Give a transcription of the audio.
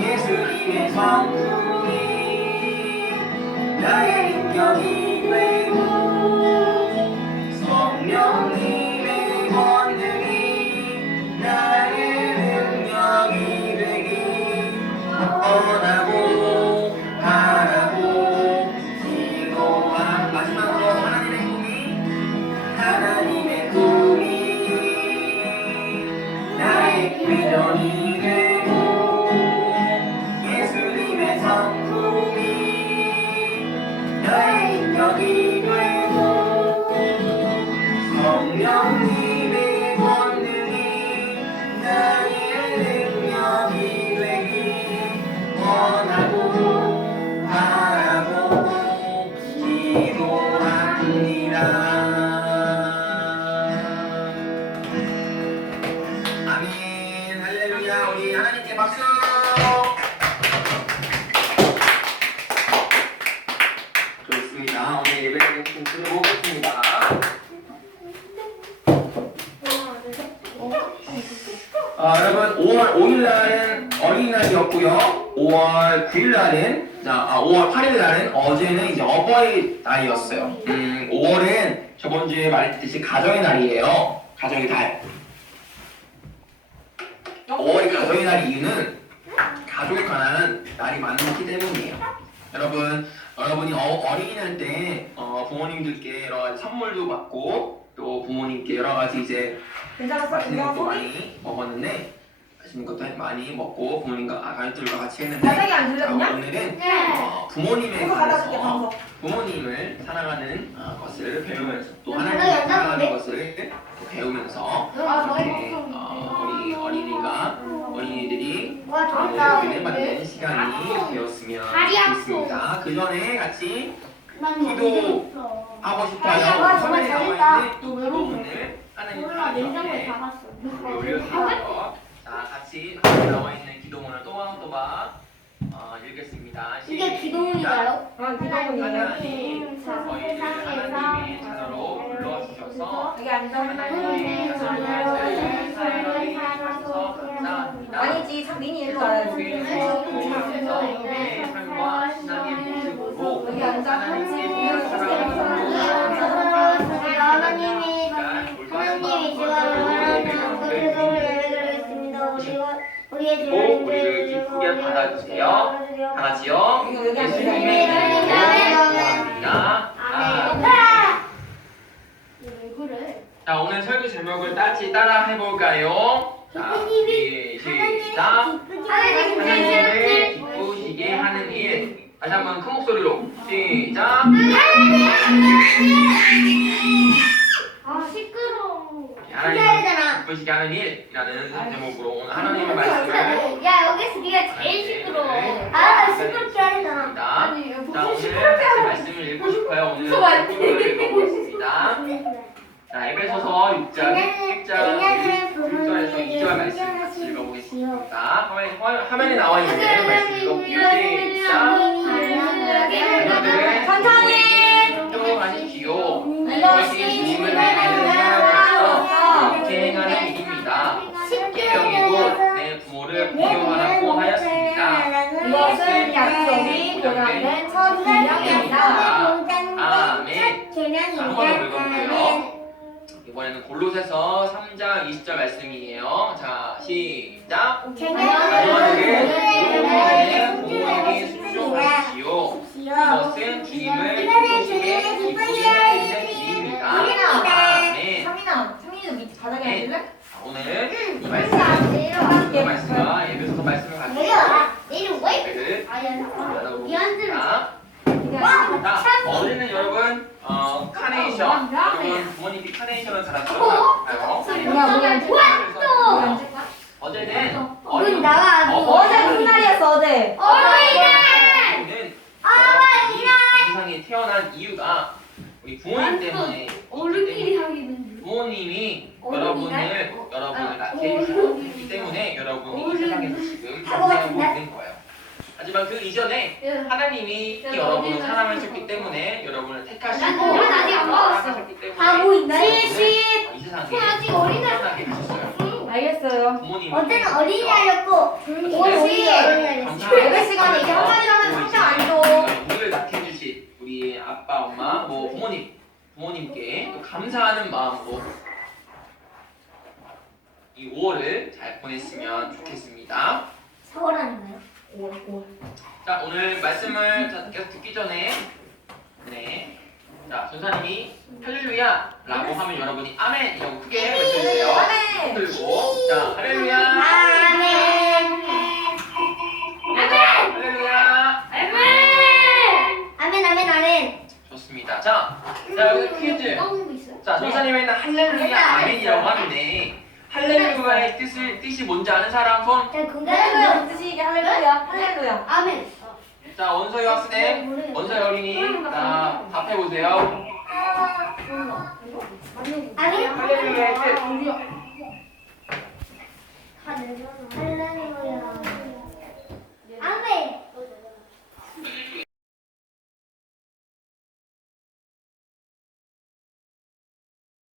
예수님의 성품이 나의 인격이 할렐루야 우리 하나님께 박수. 좋습니다. 오늘 예배를 좀 들어보겠습니다. 아, 여러분 5월 5일 날은 어린이날이었고요. 5월 9일 날은 자, 아, 5월 8일 날은 어제는 이제 어버이날이었어요. 음, 5월은 저번 주에 말했듯이 가정의 날이에요. 가정의 달 5월이 가정의 날 이유는 가족에 관한 날이 많기 때문이에요. 여러분, 여러분이 어, 린이날 때 어, 부모님들께 여러 가지 선물도 받고 또 부모님께 여러 가지 이제? 맛있는 것도? 많이 먹었는데 맛있는 것도 많이 먹고 부모님과 아, 가족들과 같이 했는데 바닥에 안 자, 들렸냐? 오늘은 네. 어, 부모님에 관해서 부모님을 사랑하는 어, 것을 배우면서 또나 하나님을 안 사랑하는? 것을 또 배우면서 아, 이렇게 어, 우리 어린이가 어린이들이 와 교육을 받는 시간이 되었으면 다리 아파. 좋겠습니다. 그 전에 같이 난 기도 하고 싶어요. 와, 정말 화면에 나와 잘했다. 있는 또 기도문을 하나님 몰라 냉장고에 앞에 담았어 우리 올려주세요. 자, 같이 화면에 나와 있는 기도문을 또박또박 어, 읽겠습니다. 이게 시작. 기도문인가요? 아 하나님, 하나님의 자녀로 여기 앉아 사랑하게 하셔서 감사합니다. 아니지 상민이 일로 와야지 내 삶과 신앙의 모습으로 여기 앉아. 하나님께 하나님이 하나님이 지금 우리의 꼭 우리를 기쁘게 받아주세요. 다 같이요. 여기 앉아 예수님의 이름으로 기도합니다. 아멘. 왜 그래? 자 오늘 설교 제목을 따지 따라 해볼까요? 자 우리 시작. 하나님을 기쁘시게 하는 일. 다시 한번 큰 목소리로 시작. 아 시끄러워. 하나님을 되잖아. 기쁘시게 하는 일이라는 제목으로 오늘 하나님의 말씀을 야 여기서 네가 제일 시끄러워. 아 시끄럽게 하잖아. 자 오늘 같이 말씀을 읽고 싶어요. 오늘 설교를 읽어보겠습니다. 자 에베소서 6장 1장 1절에서 2절 말씀 같이 읽어보겠습니다. 화면에, 화- 화면에 나와 있는 말씀 읽어볼게요. 시작. 천천히. 행동하십시오. 이것이 이것이 주님을 믿는 사람으로서 이렇게 행하는 일입니다. 십계명이고 내 부모를 공경하라고 하였습니다. 이것은 약속이 보장된 첫 기념입니다 아멘. 자, 한번 더 읽어볼게요. 이번에는 골로새서 3장 20절 말씀이에요. 자, 시작. 부모님의 부모에게 순종하십시오. 이것은 주님을 기쁘시게 기쁘게 하시는 일입니다. 아멘. 상민아 상민이도 밑 바닥에 앉을래? 자, 오늘 이 말씀, 이 말씀과 예배소서 말씀을 가지고 예배를 나눠보겠습니다. 자, 어제는 여러분 어, 카네이션. 여러분 부모님이 카네이션을 달았죠? 그래서 어제는 어린 어제 무슨 날이었어 어제. 어린이는 이 세상에 태어난 이유가 우리 부모님 때문에 어른끼리 하기는 부모님이? 여러분을 어, 여러분을 아, 낳게 해주셨기 때문에 여러분이 이 세상에서 지금 존재하고 있는 거예요. 하지만 그 이전에 하나님이 야, 여러분을 사랑하셨기 때문에 여러분을 택하시고 난 아직 안 먹었어. 사랑하셨기 때문에 바보 있나? 여러분을 이 세상에 아직 태어나게 하셨어요. 알겠어요. 부모님 어제는 어린이날이었고 오늘 예배 시간에 이게 한마디로 하면 상처 안 줘. 오늘 낙해 주신 우리 아빠 엄마 뭐 부모님 부모님께 또 감사하는 마음으로 이 5월을 잘 보냈으면 좋겠습니다. 서울 아닌가요? 자 오늘 말씀을 자, 계속 듣기 전에 네. 자 전사님이 할렐루야 라고 하면 여러분이 아멘이라고 크게 외쳐주세요. 아멘. 들고 자 할렐루야 아멘 할렐루야 아멘 아멘 아멘 좋습니다. 자, 자 여기서 퀴즈. 떠오르고 있어요? 자 전사님은 할렐루야 아멘이라고 하는데 할렐루야의 뜻을 뜻이 뭔지 아는 사람 손. 자 할렐루야 뜻이 이게 할렐루야. 할렐루야. 아멘 자 원서희 학생, 원서희 어린이, 자 답해 보세요. 아멘 할렐루야의 뜻.